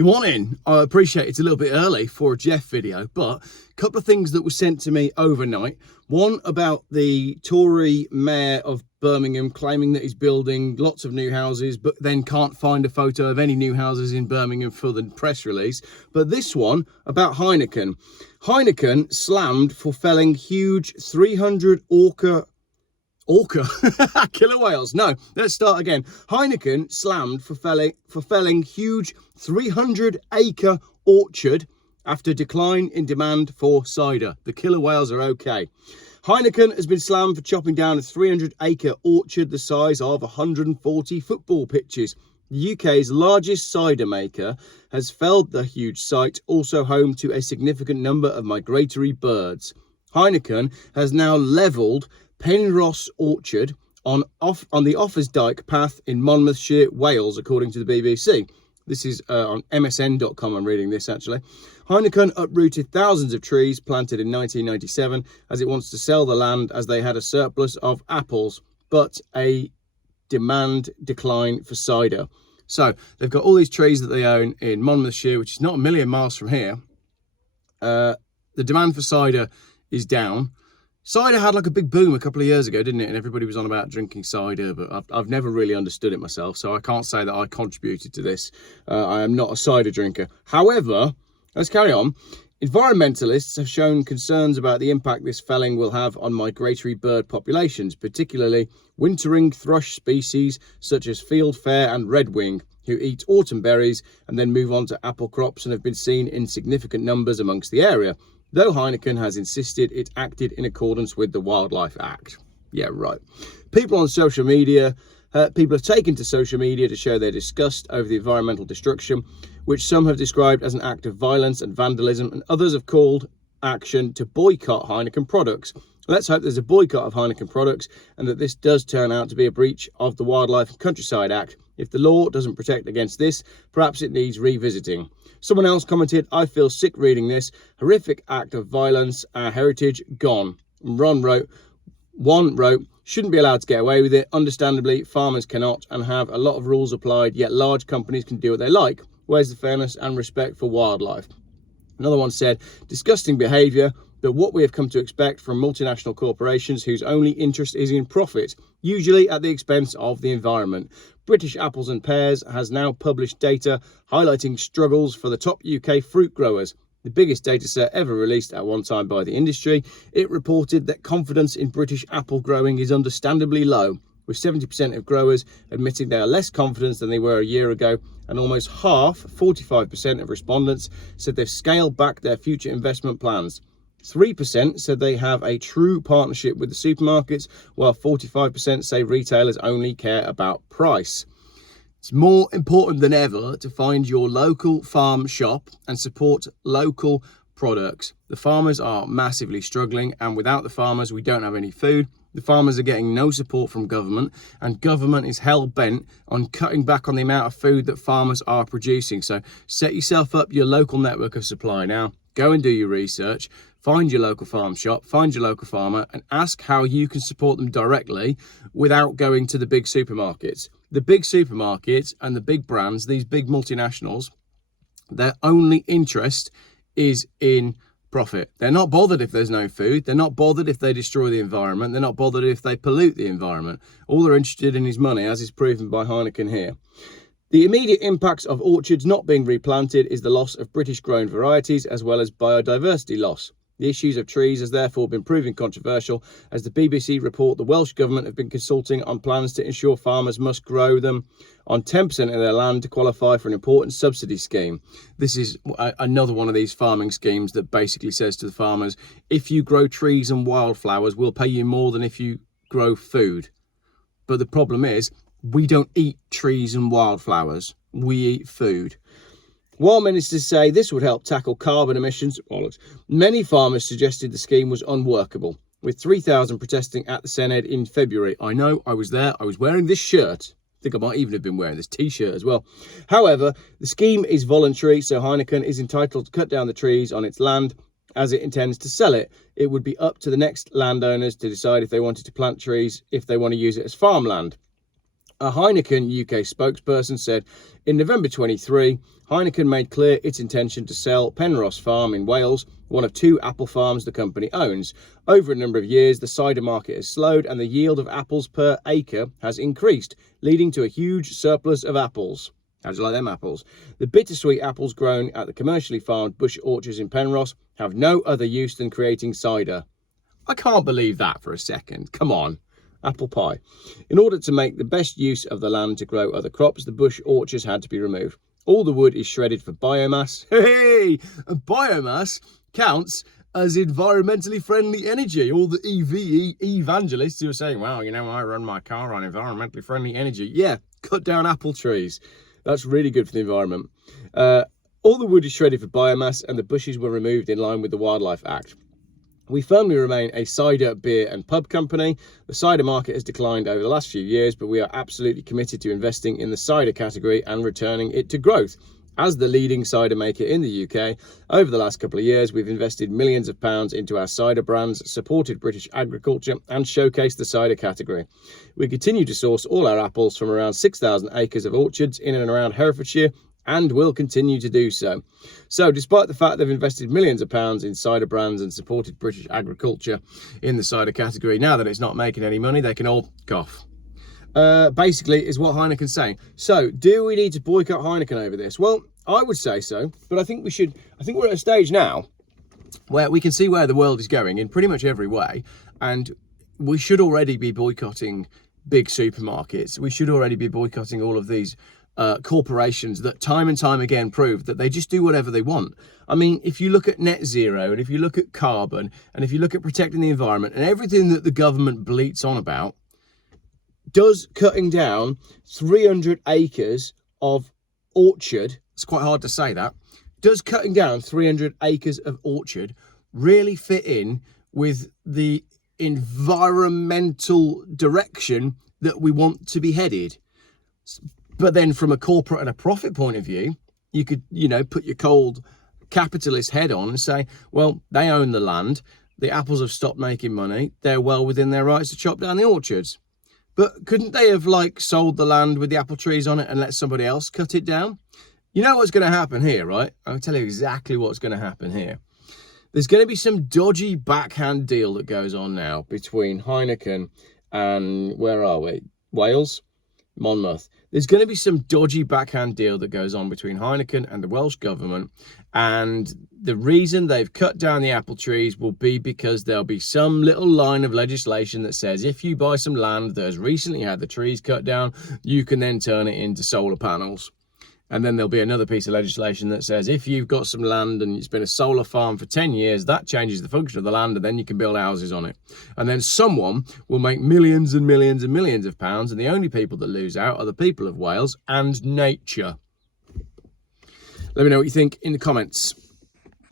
Good morning. I appreciate it's a little bit early for a Jeff video, but a couple of things that were sent to me overnight. One about the Tory mayor of Birmingham claiming that he's building lots of new houses, but then can't find a photo of any new houses in Birmingham for the press release. But this one about Heineken. Heineken slammed for felling huge 300 orca killer whales. No, let's start again. Heineken slammed for felling huge 300-acre orchard after decline in demand for cider. The killer whales are okay. Heineken has been slammed for chopping down a 300-acre orchard the size of 140 football pitches. The UK's largest cider maker has felled the huge site, also home to a significant number of migratory birds. Heineken has now levelled Penrhos Orchard on the Offa's Dyke path in Monmouthshire, Wales, according to the BBC. This is on msn.com. I'm reading this actually. Heineken uprooted thousands of trees planted in 1997 as it wants to sell the land as they had a surplus of apples, but a demand decline for cider. So they've got all these trees that they own in Monmouthshire, which is not a million miles from here. The demand for cider is down. Cider had like a big boom a couple of years ago, didn't it? And everybody was on about drinking cider, but I've never really understood it myself, so I can't say that I contributed to this. I am not a cider drinker. However, let's carry on. Environmentalists have shown concerns about the impact this felling will have on migratory bird populations, particularly wintering thrush species such as fieldfare and redwing, who eat autumn berries and then move on to apple crops and have been seen in significant numbers amongst the area, though Heineken has insisted it acted in accordance with the Wildlife Act. Yeah, right. People have taken to social media to show their disgust over the environmental destruction, which some have described as an act of violence and vandalism, and others have called action to boycott Heineken products. Let's hope there's a boycott of Heineken products and that this does turn out to be a breach of the Wildlife and Countryside Act. If the law doesn't protect against this, perhaps it needs revisiting. Someone else commented, I feel sick reading this. Horrific act of violence, our heritage gone. And one wrote, shouldn't be allowed to get away with it. Understandably, farmers cannot and have a lot of rules applied, yet large companies can do what they like. Where's the fairness and respect for wildlife? Another one said, disgusting behaviour, but what we have come to expect from multinational corporations whose only interest is in profit, usually at the expense of the environment. British Apples and Pears has now published data highlighting struggles for the top UK fruit growers. The biggest data set ever released at one time by the industry. It reported that confidence in British apple growing is understandably low, with 70% of growers admitting they are less confident than they were a year ago, and almost half, 45% of respondents, said they've scaled back their future investment plans. 3% said they have a true partnership with the supermarkets, while 45% say retailers only care about price. It's more important than ever to find your local farm shop and support local products. The farmers are massively struggling, and without the farmers, we don't have any food. The farmers are getting no support from government, and government is hell-bent on cutting back on the amount of food that farmers are producing. So set yourself up your local network of supply now. Go and do your research. Find your local farm shop, find your local farmer, and ask how you can support them directly without going to the big supermarkets. The big supermarkets and the big brands, these big multinationals, their only interest is in profit. They're not bothered if there's no food. They're not bothered if they destroy the environment. They're not bothered if they pollute the environment. All they're interested in is money, as is proven by Heineken here. The immediate impacts of orchards not being replanted is the loss of British-grown varieties as well as biodiversity loss. The issues of trees has therefore been proving controversial. As the BBC report, the Welsh Government have been consulting on plans to ensure farmers must grow them on 10% of their land to qualify for an important subsidy scheme. This is another one of these farming schemes that basically says to the farmers, if you grow trees and wildflowers, we'll pay you more than if you grow food. But the problem is, we don't eat trees and wildflowers. We eat food. While ministers say this would help tackle carbon emissions, many farmers suggested the scheme was unworkable, with 3,000 protesting at the Senedd in February. I know, I was there. I was wearing this shirt. I think I might even have been wearing this t-shirt as well. However, the scheme is voluntary, so Heineken is entitled to cut down the trees on its land as it intends to sell it. It would be up to the next landowners to decide if they wanted to plant trees, if they want to use it as farmland. A Heineken UK spokesperson said in November 23, Heineken made clear its intention to sell Penrhos Farm in Wales, one of 2 apple farms the company owns. Over a number of years, the cider market has slowed and the yield of apples per acre has increased, leading to a huge surplus of apples. How do you like them apples? The bittersweet apples grown at the commercially farmed bush orchards in Penrhos have no other use than creating cider. I can't believe that for a second. Come on. Apple pie. In order to make the best use of the land to grow other crops, the bush orchards had to be removed. All the wood is shredded for biomass. Hey, and biomass counts as environmentally friendly energy. All the evangelists who are saying, well, you know, I run my car on environmentally friendly energy. Yeah, cut down apple trees. That's really good for the environment. All the wood is shredded for biomass and the bushes were removed in line with the Wildlife Act. We firmly remain a cider, beer and pub company. The cider market has declined over the last few years, but we are absolutely committed to investing in the cider category and returning it to growth. As the leading cider maker in the UK, over the last couple of years, we've invested millions of pounds into our cider brands, supported British agriculture and showcased the cider category. We continue to source all our apples from around 6,000 acres of orchards in and around Herefordshire, and will continue to do so. So despite the fact they've invested millions of pounds in cider brands and supported British agriculture in the cider category, now that it's not making any money, they can all cough. Basically is what Heineken's saying. So do we need to boycott Heineken over this? Well, I would say so, but I think we're at a stage now where we can see where the world is going in pretty much every way, and we should already be boycotting big supermarkets. We should already be boycotting all of these corporations that time and time again prove that they just do whatever they want. I mean, if you look at net zero and if you look at carbon and if you look at protecting the environment and everything that the government bleats on about, does cutting down 300 acres of orchard, it's quite hard to say that, does cutting down 300 acres of orchard really fit in with the environmental direction that we want to be headed? But then from a corporate and a profit point of view, you could, you know, put your cold capitalist head on and say, well, they own the land. The apples have stopped making money. They're well within their rights to chop down the orchards. But couldn't they have, like, sold the land with the apple trees on it and let somebody else cut it down? You know what's going to happen here, right? I'll tell you exactly what's going to happen here. There's going to be some dodgy backhand deal that goes on now between Heineken and, where are we? Wales? Monmouth. There's going to be some dodgy backhand deal that goes on between Heineken and the Welsh government, and the reason they've cut down the apple trees will be because there'll be some little line of legislation that says if you buy some land that has recently had the trees cut down, you can then turn it into solar panels. And then there'll be another piece of legislation that says if you've got some land and it's been a solar farm for 10 years, that changes the function of the land and then you can build houses on it. And then someone will make millions and millions and millions of pounds, and the only people that lose out are the people of Wales and nature. Let me know what you think in the comments.